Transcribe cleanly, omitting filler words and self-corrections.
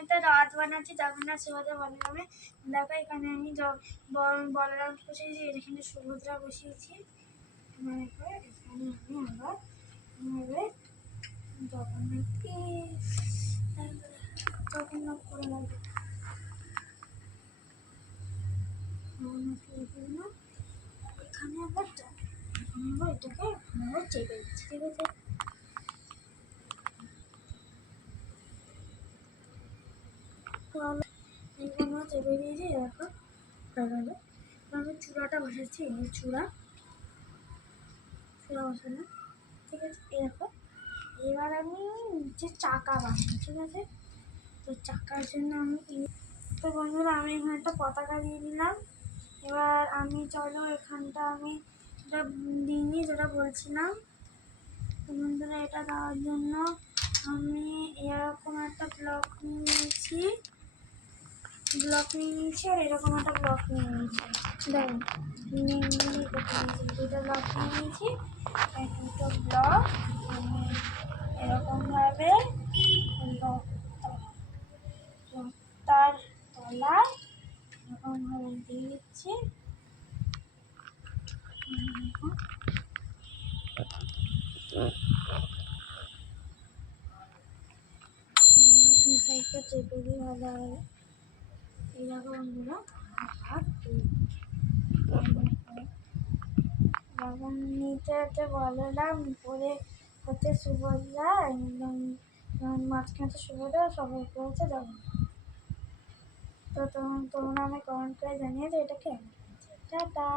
একটা রথ বানাচ্ছি জগন্নাথ সুভদ্রা বলরামে। দেখো এখানে আমি বলরাম বসিয়েছি, এখানে সুভদ্রা বসিয়েছি। এখানে আমি আবার জগন্নাথকে জগন্নাথ করে লাগবে, এখানে আবার এটাকে আবার চেপে দিচ্ছি। ঠিক আছে, এইখানে চেপে দিয়েছি। দেখো হয়ে গেল। আমি চূড়াটা বসাচ্ছি, এই চূড়া বসানো। ঠিক আছে, এরকম। এবার আমি নিচে চাকা বানাবো। ঠিক আছে, তো চাকার জন্য আমি তো বন্ধুরা আমি এখানে একটা পতাকা দিয়ে দিলাম। এবার আমি চলো এখানটা আমি যেটা দিইনি, যেটা বলছিলাম বন্ধুরা, এটা দেওয়ার জন্য আমি এরকম একটা ব্লক নিয়ে নিয়েছি আর এরকম একটা ব্লক নিয়ে নিয়েছি। দেখুন দুটো ব্লক নিয়ে নিয়েছি। এই দুটো ব্লক আমি এরকমভাবে তার তলায় এরকমভাবে দিয়ে দিচ্ছি। সাইডটা চেপে দিয়ে ভালোভাবে এই দেখো বন্ধুরা, যখন নিচে হচ্ছে বলরাম, উপরে হচ্ছে সুভদ্রা, একদম মাঝখানে হচ্ছে সুভদ্রা, সবাই উপরে হচ্ছে জগন্নাথ। তো তোমরা আমি কমেন্ট করে জানিয়ে যে এটা কেমন। টাটা।